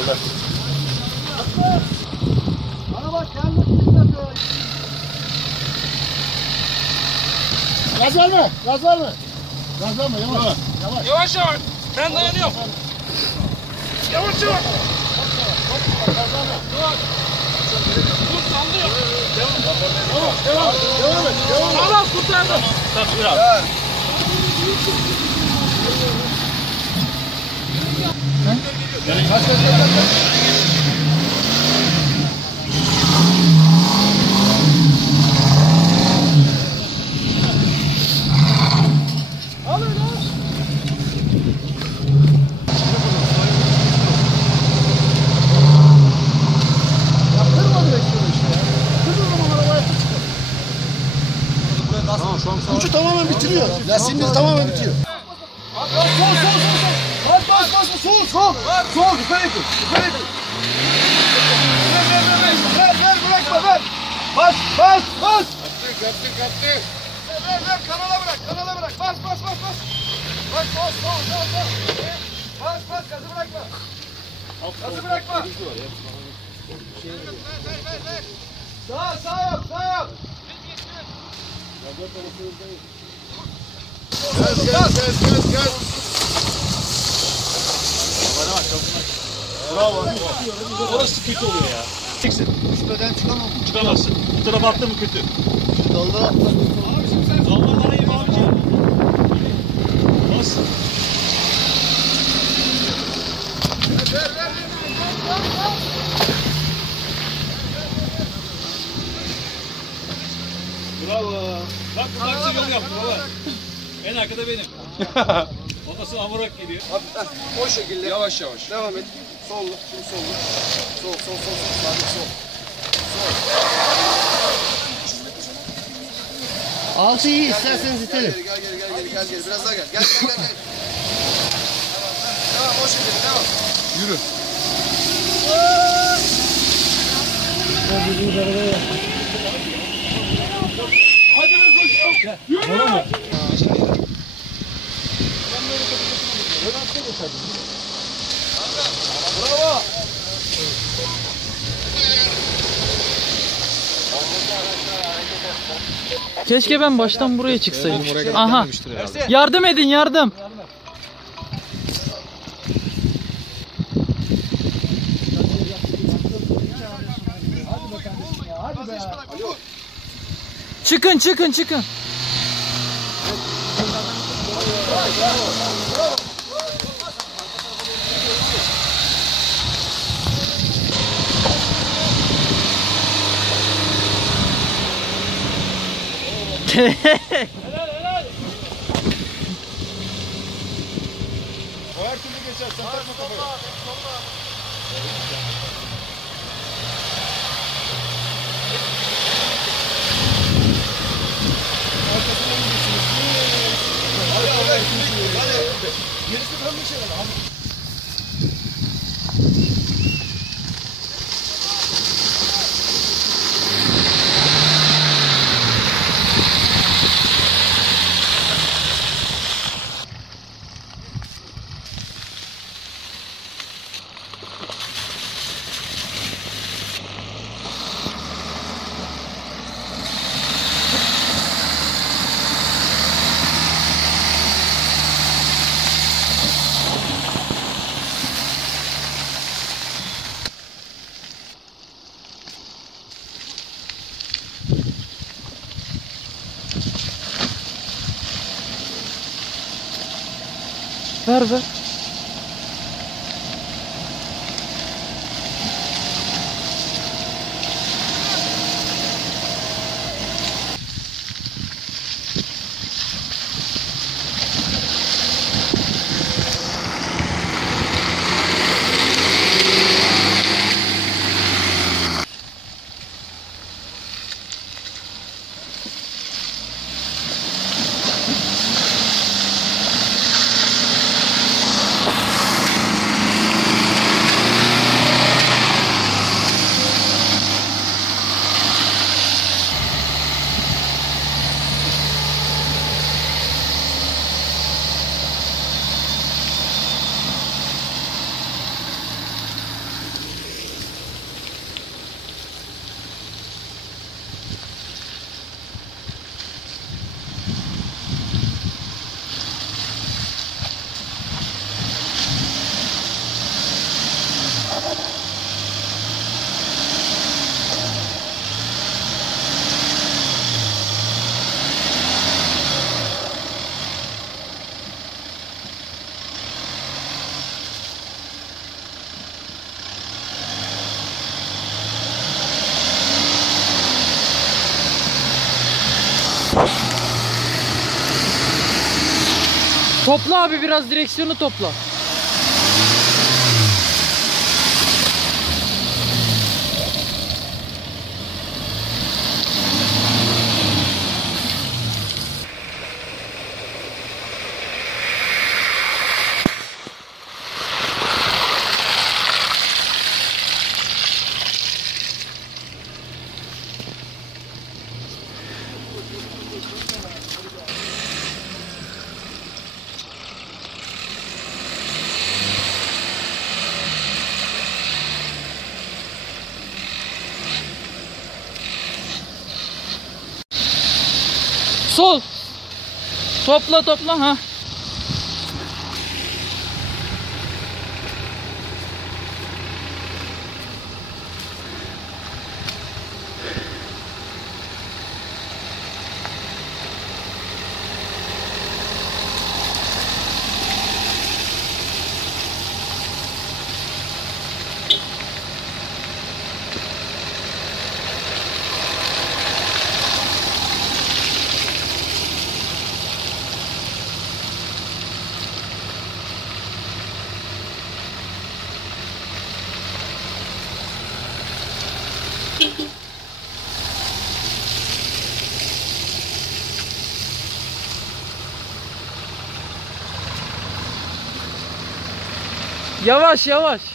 Aldı. Bana bak kendin. Gaz verme. Gaz verme. Gaz verme yavaş. Yavaş. Yavaş yavaş. Ben dayanıyorum. Yavaş yavaş. Dur sallıyor. Devam et. Sağlam kurtardım. Tabii biraz. Kaç. Uçu tamamen bitiriyor. Lastiğimiz tamamen bitiyor. Sol. Yukarı yakın. Ver, bırakma, ver. Bas. Kaptı. Ver, kanala bırak. Bas. Bas, gazı bırakma. Ver. Sağ yap. Gel. Bravo. Orası kötü oluyor ya. Düşmeden çıkamam. Çıkamazsın. Bu tarafa attı mı kötü. Dalda. Dalmalara iyi abici. Bas. Ver. Bravo. Bak bu taksi yol yaptı baba. En arkada benim. Ondan sonra amurak geliyor. O şekilde. Yavaş. Devam et. Sollu. Şimdi sollu. Sol. Sabit sol. Altı iyi isterseniz itelim. Gel. Biraz daha gel. Gel. Tamam o şekilde devam. Yürü. Hadi be koşuyorum. Yürü. Bravo. Keşke ben baştan buraya çıksaydım. Aha. Yardım edin, yardım. Çıkın. O her türlü geçer. Sen takma kafayı. Gerisi tam bir şey var. Ver. Topla abi, biraz direksiyonu topla. Sol. Topla topla ha. Yavaş yavaş.